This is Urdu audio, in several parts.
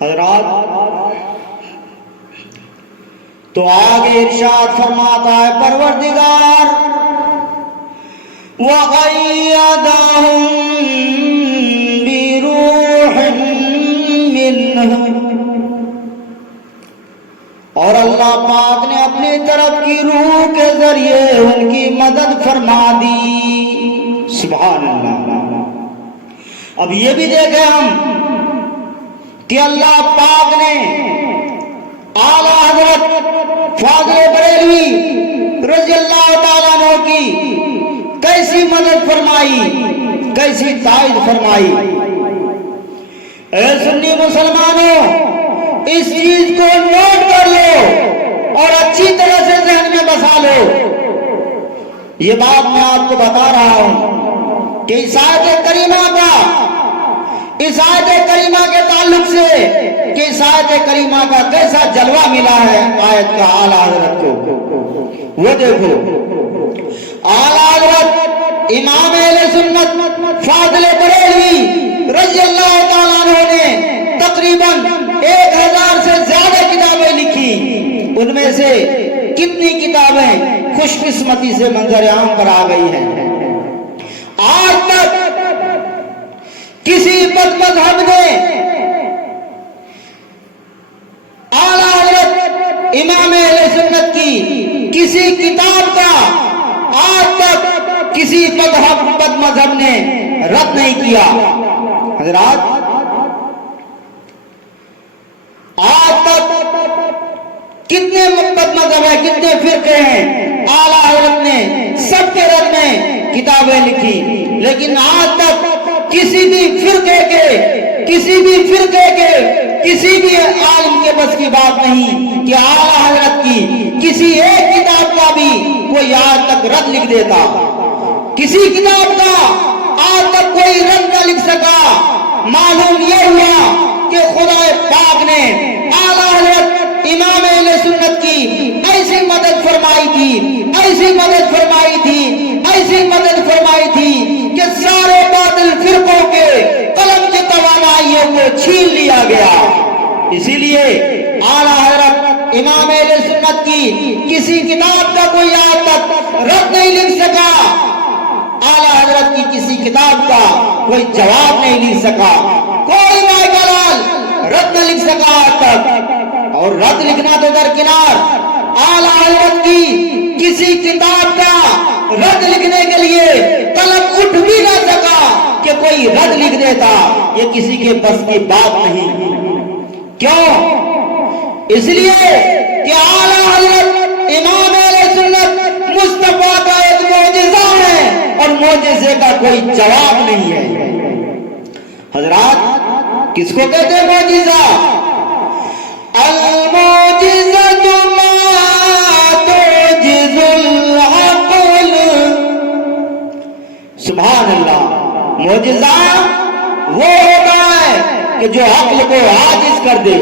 حضرات تو آگے ارشاد فرماتا ہے پروردگار وَأَيَّدَهُم بِرُوحٍ مِّنْهُ، اور اللہ پاک نے اپنی طرف کی روح کے ذریعے ان کی مدد فرما دی۔ سبحان اللہ۔ اب یہ بھی دیکھیں ہم کہ اللہ پاک نے اعلیٰ حضرت فاضل بریلوی رضی اللہ تعالیٰ عنہ کی کیسی مدد فرمائی، کیسی تائید فرمائی۔ اے سنی مسلمانوں، اس چیز کو نوٹ کر لو اور اچھی طرح سے ذہن میں بسا لو۔ یہ بات میں آپ کو بتا رہا ہوں کہ اس آیت کریمہ کے تعلق سے کہ اس آیت کریمہ کا کیسا جلوہ ملا ہے آیت کا اعلیٰ حضرت کو، وہ دیکھو۔ اعلیٰ حضرت امام اہل سنت فاضل بریلوی رضی اللہ تعالیٰ عنہ نے تقریباً 1000 سے زیادہ کتابیں لکھی۔ ان میں سے کتنی کتابیں خوش قسمتی سے منظر عام پر آ گئی ہیں۔ آج تک کسی بد مذہب نے اعلیٰ حضرت امام اہل سنت کی کسی کتاب کا آج تک کسی بد مذہب نے رد نہیں کیا۔ حضرات آج تک کتنے بد مذہب ہیں، کتنے فرقے ہیں، اعلیٰ حضرت نے سب کے رد میں کتابیں لکھی، لیکن آج تک کسی بھی فرقے کے کسی بھی عالم کے بس کی بات نہیں کہ اعلیٰ حضرت کی کسی ایک کتاب کا بھی کوئی آج تک رد لکھ دیتا۔ کسی کتاب کا آج تک کوئی رد نہ لکھ سکا۔ معلوم یہ ہوا کہ خدا پاک نے اعلیٰ حضرت امام اہل سنت کی ایسی مدد فرمائی تھی کہ سارے باطل فرقوں کے قلم کی توانائیوں کو چھین لیا گیا۔ اسی لیے اعلیٰ حضرت امام اہل سنت کی کسی کتاب کا کوئی آج تک رد نہیں لکھ سکا، اعلیٰ حضرت کی کسی کتاب کا کوئی جواب نہیں لکھ سکا، کوئی مائکلال رد نہ لکھ سکا آج تک۔ اور رد لکھنا تو درکنار، اعلیٰ حضرت کی کسی کتاب کا رد لکھنے کے لیے قلم اٹھ بھی نہ سکا کہ کوئی رد لکھ دیتا۔ یہ کسی کے بس کی بات نہیں۔ کیوں؟ اس لیے کہ اعلیٰ حضرت امام اہل سنت مصطفیٰ کا ایک معجزہ ہے اور معجزے کا کوئی جواب نہیں ہے۔ حضرات کس کو کہتے ہیں معجزہ؟ المعجزۃ ما تعجز العقل۔ سبحان اللہ۔ معجزہ وہ ہوتا ہے کہ جو عقل کو عاجز کر دے،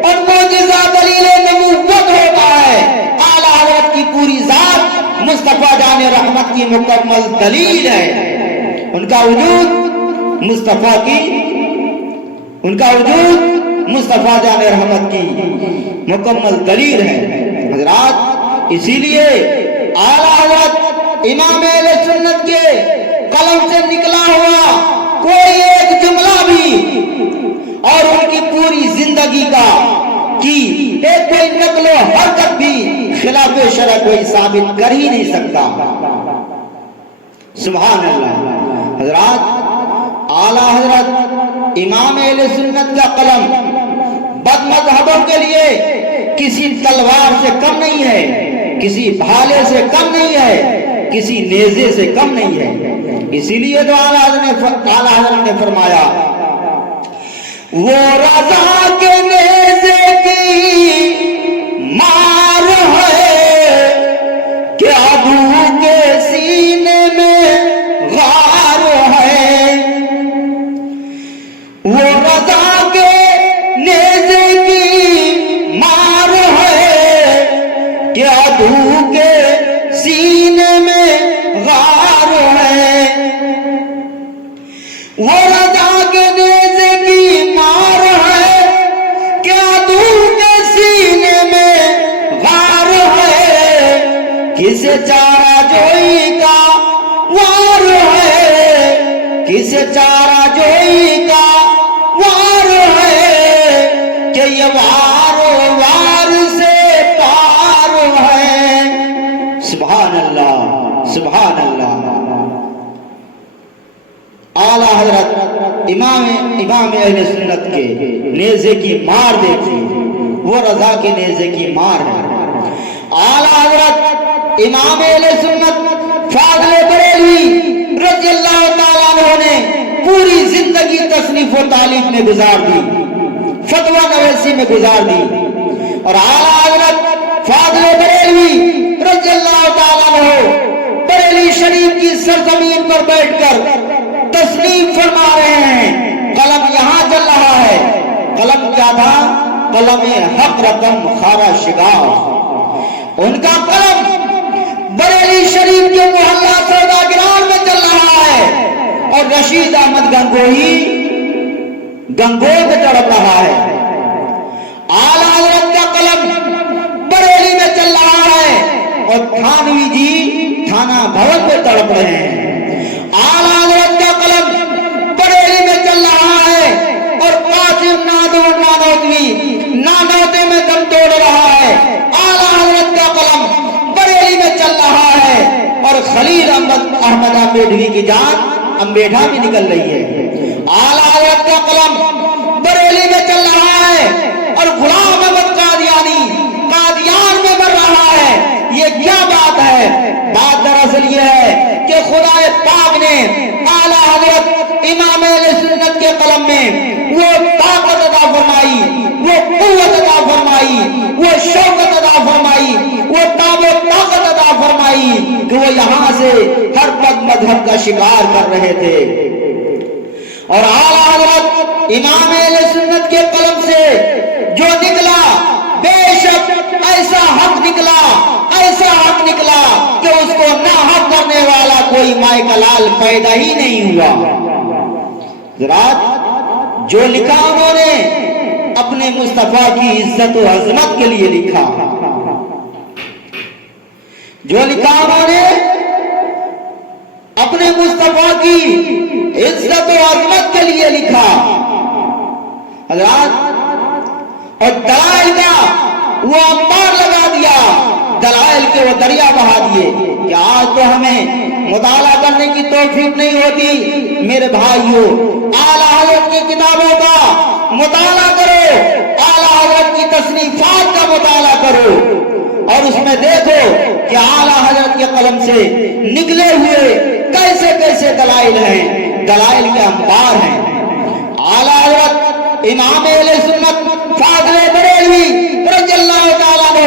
اور معجزہ دلیل نبوت ہوتا ہے۔ اعلیٰ حضرت کی پوری ذات مصطفیٰ جان رحمت کی مکمل دلیل ہے۔ ان کا وجود مصطفیٰ جان رحمت کی مکمل دلیل ہے۔ حضرات اسی لیے اعلیٰ حضرت امام اہل سنت کے قلم سے نکلا ہوا کوئی ایک جملہ بھی اور ان کی پوری زندگی کا کی ایک کوئی نقل و حرکت بھی خلاف شرع کوئی ثابت کر ہی نہیں سکتا۔ سبحان اللہ۔ حضرات اعلیٰ حضرت امام اہل سنت کا قلم بد مذہبوں کے لیے کسی تلوار سے کم نہیں ہے، کسی بھالے سے کم نہیں ہے، کسی نیزے سے کم نہیں ہے۔ اسی لیے تو اعلیٰ حضرت نے فرمایا وہ رضا کے نیزے کی مار ہے کہ عدو کے سینے میں غار ہے۔ وہ رضا کے نیزے کی مار ہے کہ عدو کے سینے میں غار ہے۔ ہو رضا کے نیزے کی مار ہے، کیا دور کے سینے میں غار ہے، کسے چارہ جوئی کا وار ہے، کسے چارہ جوئی کا وار ہے، کہ یہ وار وار سے پار ہے۔ سبحان اللہ، سبحان اللہ۔ اعلیٰ حضرت امام اہل سنت کے نیزے کی مار دیکھیے، وہ رضا کے نیزے کی مار ہے۔ اعلیٰ حضرت امام اہل سنت فاضل بریلوی رضی اللہ تعالیٰ عنہ نے پوری زندگی تصنیف و تعلیف میں گزار دی، فتویٰ نویسی میں گزار دی، اور اعلیٰ حضرت فاضل بریلوی رضی اللہ تعالیٰ عنہ بریلی شریف کی سرزمین پر بیٹھ کر تصنیف فرما رہے ہیں۔ قلم یہاں چل رہا ہے، قلم کیا تھا؟ قلم حق رقم خارا شگاف۔ ان کا قلم بریلی شریف کے محلہ سوداگران میں چل رہا ہے، اور رشید احمد گنگوہی گنگوہ میں تڑپ رہا ہے۔ اعلیٰ حضرت کا قلم بریلی میں چل رہا ہے، اور تھانوی جی تھانہ بھون میں تڑپ رہے ہیں۔ اعلیٰ حضرت کا قلم بریلی میں چل رہا ہے، اور قاسم نانوتوی نانوتے میں دم توڑ رہا ہے۔ اعلیٰ حضرت کا قلم بریلی میں چل رہا ہے، اور خلیل احمد امبیڈوی کی جان امبیڈھا میں نکل رہی ہے۔ اعلیٰ حضرت کا قلم بریلی میں چل رہا ہے، اور غلام احمد قادیان میں مر رہا ہے۔ یہ کیا بات ہے؟ بات دراصل یہ ہے کہ خدا پاک نے اعلیٰ حضرت امام اہل سنت کے قلم میں وہ طاقت عطا فرمائی، وہ قوت عطا فرمائی، وہ شوکت عطا فرمائی، وہ تاب و طاقت عطا فرمائی کہ وہ یہاں سے ہر پد مذہب کا شکار کر رہے تھے۔ اور اعلیٰ حضرت امام اہل سنت کے قلم سے جو نکلا، بے شک ایسا حق نکلا، ایسا حق نکلا کہ اس کو نہ حق کرنے والا کوئی مائے کا لال پیدا ہی نہیں ہوا۔ ذرا جو لکھا انہوں نے اپنے مصطفیٰ کی عزت و عظمت کے لیے لکھا، جو لکھا انہوں نے اپنے مصطفیٰ کی عزت و عظمت کے لیے لکھا حضرات، اور دلائل کا وہ انبار لگا دیا، دلائل کے وہ دریا بہا دیے کہ آج تو ہمیں مطالعہ کرنے کی توفیق نہیں ہوتی۔ میرے بھائیوں، اعلیٰ حضرت کی کتابوں کا مطالعہ کرو، اعلیٰ حضرت کی تصنیفات کا مطالعہ کرو، اور اس میں دیکھو کہ اعلیٰ حضرت کے قلم سے نکلے ہوئے کیسے کیسے دلائل ہیں، دلائل کے انبار ہیں۔ اعلیٰ حضرت امام اہل سنت فاضل بریلوی رضی اللہ تعالیٰ عنہ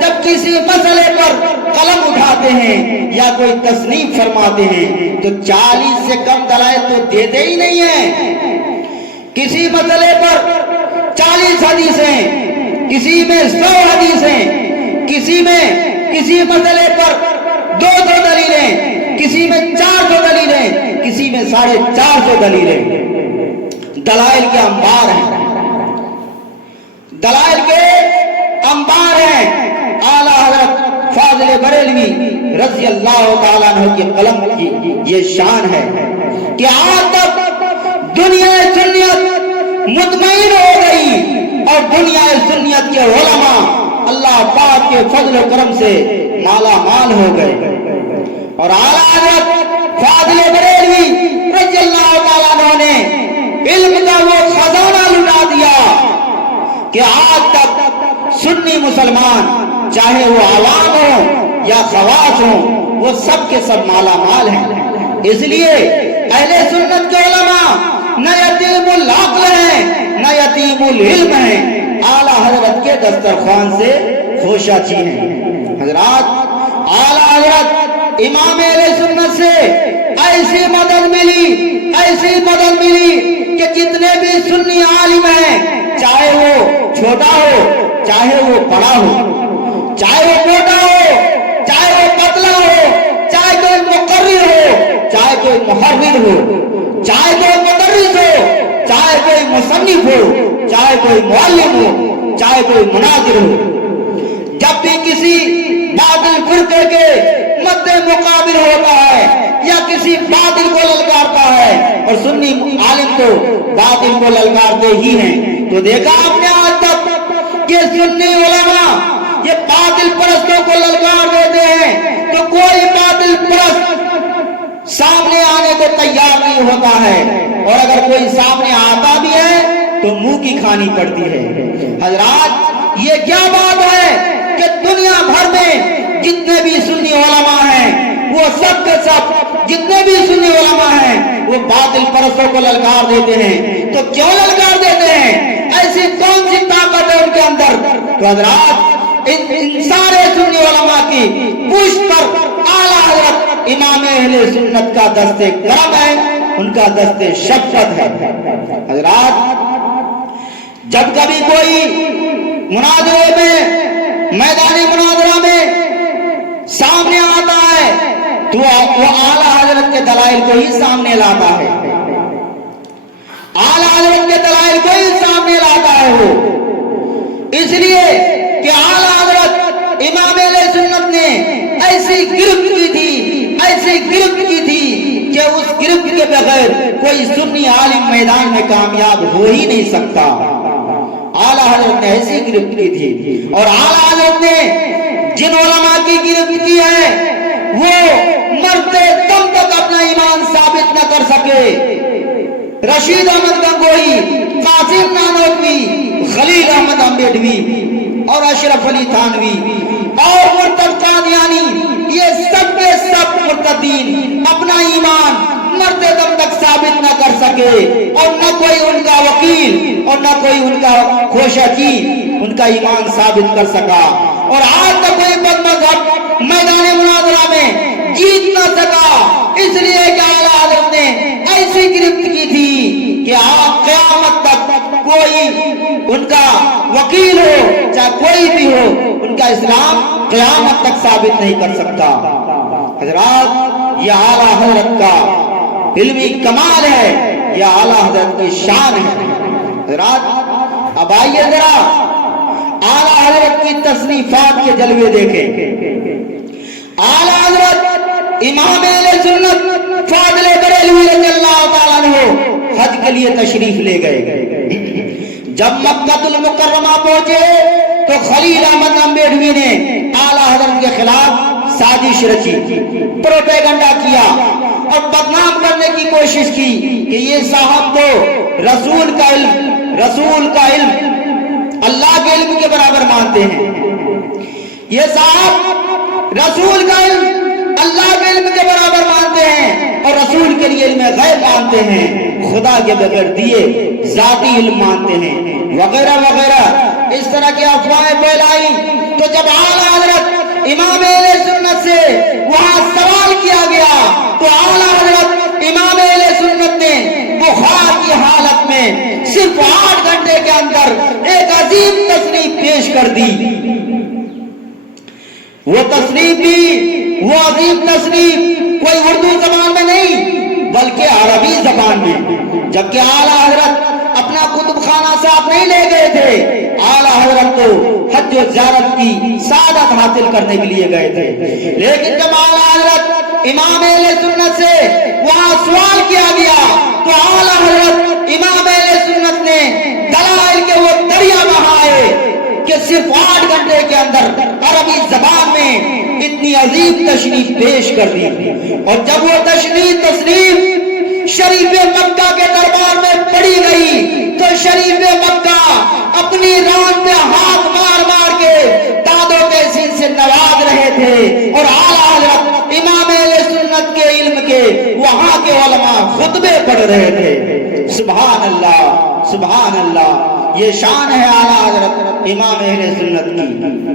جب کسی مسئلے پر قلم اٹھاتے ہیں یا کوئی تصنیف فرماتے ہیں تو 40 سے کم دلائل تو دیتے ہی نہیں ہیں۔ کسی مسئلے پر 40 حدیثیں، کسی میں 100 حدیثیں، کسی مسئلے پر 200 دلیلیں، کسی میں 400 دلیلیں، کسی میں 450 دلیلیں۔ دلائل کے انبار ہیں، دلائل کے انبار ہیں۔ اعلیٰ حضرت فاضل بریلوی رضی اللہ تعالیٰ عنہ کے قلم کی یہ شان ہے کہ آج تک دنیا سنیت مطمئن ہو گئی، اور دنیا سنیت کے علماء اللہ پاک کے فضل و کرم سے مالا مال ہو گئے، اور اعلیٰ حضرت فاضل بریلوی رضی اللہ تعالیٰ عنہ نے علم کا وہ خزانہ لٹا دیا کہ آج تک سنی مسلمان چاہے وہ عوام ہوں یا خواص ہوں، وہ سب کے سب مالا مال ہیں۔ اس لیے اہل سنت کے علماء نہ یتیم العقل ہیں نہ یتیم العلم ہیں، اعلیٰ حضرت کے دسترخوان سے خوشاچی ہیں۔ حضرات، اعلیٰ حضرت امام اہل سنت سے ایسی مدد ملی کہ جتنے بھی سنی عالم ہیں، چاہے وہ چھوٹا ہو چاہے وہ بڑا ہو، چاہے وہ موٹا ہو چاہے وہ پتلا ہو، چاہے کوئی مقرر ہو چاہے کوئی محرر ہو، چاہے کوئی مدرس ہو، چاہے کوئی مصنف ہو، چاہے کوئی معلم ہو، چاہے کوئی مناظر ہو، جب بھی کسی باطل فرقے کے مد مقابل ہوتا ہے یا کسی باطل کو للکارتا ہے، اور سنی عالم تو باطل کو للکارتے ہی ہیں، تو دیکھا آپ نے آج تک کہ سنی علماء یہ باطل پرستوں کو للکار دیتے ہیں تو کوئی باطل پرست سامنے آنے کو تیار نہیں ہوتا ہے، اور اگر کوئی سامنے آتا بھی ہے تو منہ کی کھانی پڑتی ہے۔ حضرات یہ کیا بات ہے کہ دنیا بھر میں جتنے بھی سنی علماء ہیں وہ سب کے سب جتنے بھی سنی علماء ہیں وہ باطل پرستوں کو للکار دیتے ہیں، تو کیوں للکار دیتے ہیں؟ ایسی کون سی طاقت ہے ان کے اندر؟ تو حضرات ان سارے سنی علماء کی پشت پر اعلیٰ حضرت امام اہل سنت کا دست کرم ہے، ان کا دست شفقت ہے۔ حضرات جب کبھی کوئی مناظرے میں، میدان مناظرہ میں سامنے آتا ہے تو وہ اعلیٰ حضرت کے دلائل کو ہی سامنے لاتا ہے، اعلیٰ حضرت کے دلائل کو ہی سامنے لاتا ہے وہ، اس لیے کہ اعلیٰ حضرت امام اہل سنت نے ایسی گرفت کی تھی، ایسی گرفت کی تھی کہ اس گرفت کے بغیر کوئی سنی عالم میدان میں کامیاب ہو ہی نہیں سکتا۔ اعلیٰ حضرت نے ایسی گرفت کی تھی، اور اعلیٰ حضرت نے جن علماء کی گرفت کی ہے وہ مرتے دم تک اپنا ایمان ثابت نہ کر سکے۔ رشید احمد گنگوہی، قاسم نانوتوی، خلیل احمد امبیڈوی اور اشرف علی تھانوی اور مرتد قادیانی، یہ سب کے سب مرتدین اپنا ایمان مرتے دم تک ثابت نہ کر سکے، اور نہ کوئی ان کا وکیل اور نہ کوئی ان کا خوشکی ان کا ایمان ثابت کر سکا، اور آج تک کوئی بد مذہب میدان مناظرہ میں جیت نہ سکا، اس لیے کہ اعلیٰ حضرت نے ایسی گرفت کی تھی کہ آپ قیامت تک کوئی ان کا وکیل ہو چاہے کوئی بھی ہو، ان کا اسلام قیامت تک ثابت نہیں کر سکتا۔ حضرات یہ اعلیٰ حضرت کا علمی کمال ہے، یہ اعلیٰ حضرت کی شان ہے۔ حضرات اب آئیے ذرا اعلیٰ حضرت کی تصنیفات کے جلوے دیکھیں۔ اعلیٰ حضرت امام اہل سنت فاضل بریلوی رضی اللہ تعالیٰ عنہ حج کے لیے تشریف لے گئے۔ جب مکہ المکرمہ پہنچے تو خلیل احمد امبیڈوی نے اعلیٰ حضرت کے خلاف سازش رچی، پروپیگنڈا کیا اور بدنام کرنے کی کوشش کی کہ یہ صاحب تو رسول کا علم اللہ کے علم کے برابر مانتے ہیں، یہ صاحب رسول کا علم اللہ کے علم کے برابر مانتے ہیں اور رسول کے لیے علم غیب مانتے ہیں، خدا کے بغیر دیے ذاتی علم مانتے ہیں، وغیرہ وغیرہ اس طرح کی افواہیں پھیلائی۔ تو جب اعلیٰ حضرت امام اہل سنت سے وہاں سوال کیا گیا تو اعلیٰ حضرت امام اہل سنت نے بخار کی حالت میں صرف 8 گھنٹے کے اندر ایک عظیم تصنیف پیش کر دی۔ وہ تصنیف بھی وہ عظیم تصنیف کوئی اردو زبان میں نہیں بلکہ عربی زبان میں، جبکہ اعلیٰ حضرت اپنا کتب خانہ ساتھ نہیں لے گئے تھے، اعلیٰ حضرت تو حج و زیارت کی سعادت حاصل کرنے کے لیے گئے تھے، لیکن جب اعلیٰ حضرت امام اہل سنت سے وہاں سوال کیا گیا تو اعلیٰ حضرت امام اہل سنت نے دلائل کے وہ دریا بہائے کہ صرف 8 گھنٹے کے اندر عربی زبان میں اتنی عظیم تشریف پیش کر دی، اور جب وہ تصریف شریف مکہ کے دربار میں پڑھی گئی تو شریف مکہ اپنی ران پہ ہاتھ مار مار کے داد و تحسین سے نواز رہے تھے، اور اعلیٰ حضرت امام اہل سنت کے علم کے وہاں کے علماء خطبے پڑھ رہے تھے۔ سبحان اللہ، سبحان اللہ، یہ شان ہے اعلیٰ حضرت امام اہل سنت کی۔